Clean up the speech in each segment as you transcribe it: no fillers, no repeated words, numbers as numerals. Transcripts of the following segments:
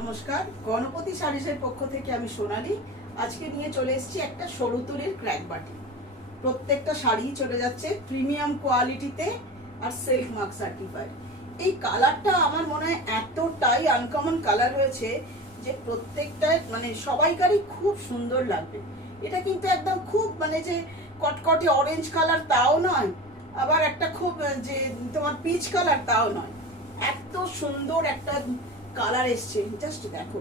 নমস্কার, গণপতি শাড়িসের পক্ষ থেকে আমি সোনালী। আজকে নিয়ে চলে এসেছি একটা সরু তুলির ক্র্যাক বাটি। প্রত্যেকটা শাড়ি চলে যাচ্ছে প্রিমিয়াম কোয়ালিটিতে আর সিল্ক মার্ক সার্টিফাইড। এই কালারটা আমার মনে হয় এতটাই আনকমন কালার হয়েছে যে প্রত্যেকটা মানে সবাইকারই খুব সুন্দর লাগবে। এটা কিন্তু একদম খুব মানে যে কটকটে অরেঞ্জ কালার তাও নয়, আবার একটা খুব যে তোমার পিচ কালার তাও নয়। এত সুন্দর একটা কালার এসছে, জাস্ট দেখো।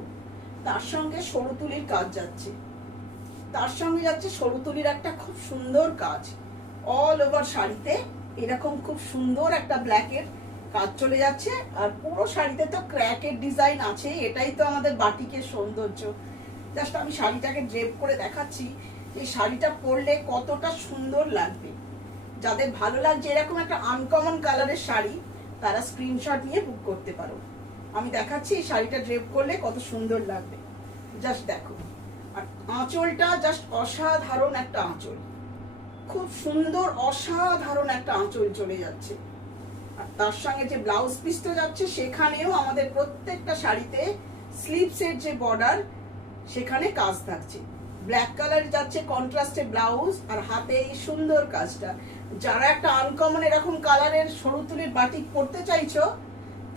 তার সঙ্গে সরু তুলির কাজ যাচ্ছে, তার সঙ্গে যাচ্ছে সরু তুলির একটা খুব সুন্দর কাজ। অল ওভার শাড়িতে এরকম খুব সুন্দর একটা ব্ল্যাকের কাজ চলে যাচ্ছে, আর পুরো শাড়িতে তো ক্র্যাকের ডিজাইন আছে। এটাই তো আমাদের বাটিকের সৌন্দর্য। জাস্ট আমি শাড়িটাকে ড্রেপ করে দেখাচ্ছি, এই শাড়িটা পরলে কতটা সুন্দর লাগবে। যাদের ভালো লাগছে এরকম একটা আনকমন কালারের শাড়ি, তারা স্ক্রিনশট নিয়ে বুক করতে পারো। আমি দেখাচ্ছি এই শাড়িটা ড্রেপ করলে কত সুন্দর লাগবে, জাস্ট দেখো। আর আঁচলটা জাস্ট অসাধারণ একটা আঁচল, খুব সুন্দর অসাধারণ একটা আঁচল চলে যাচ্ছে। আর তার সঙ্গে যে ব্লাউজ পিসটা যাচ্ছে সেখানেও আমাদের প্রত্যেকটা শাড়িতে স্লিভসের যে বর্ডার সেখানে কাজ থাকছে। ব্ল্যাক কালার যাচ্ছে কন্ট্রাস্টে ব্লাউজ, আর হাতে এই সুন্দর কাজটা। যারা একটা আনকমন এরকম কালারের সরু তুলির বাটিক পরতে চাইছো,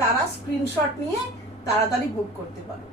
তারা স্ক্রিনশট নিয়ে তাড়াতাড়ি বুক করতে পারো।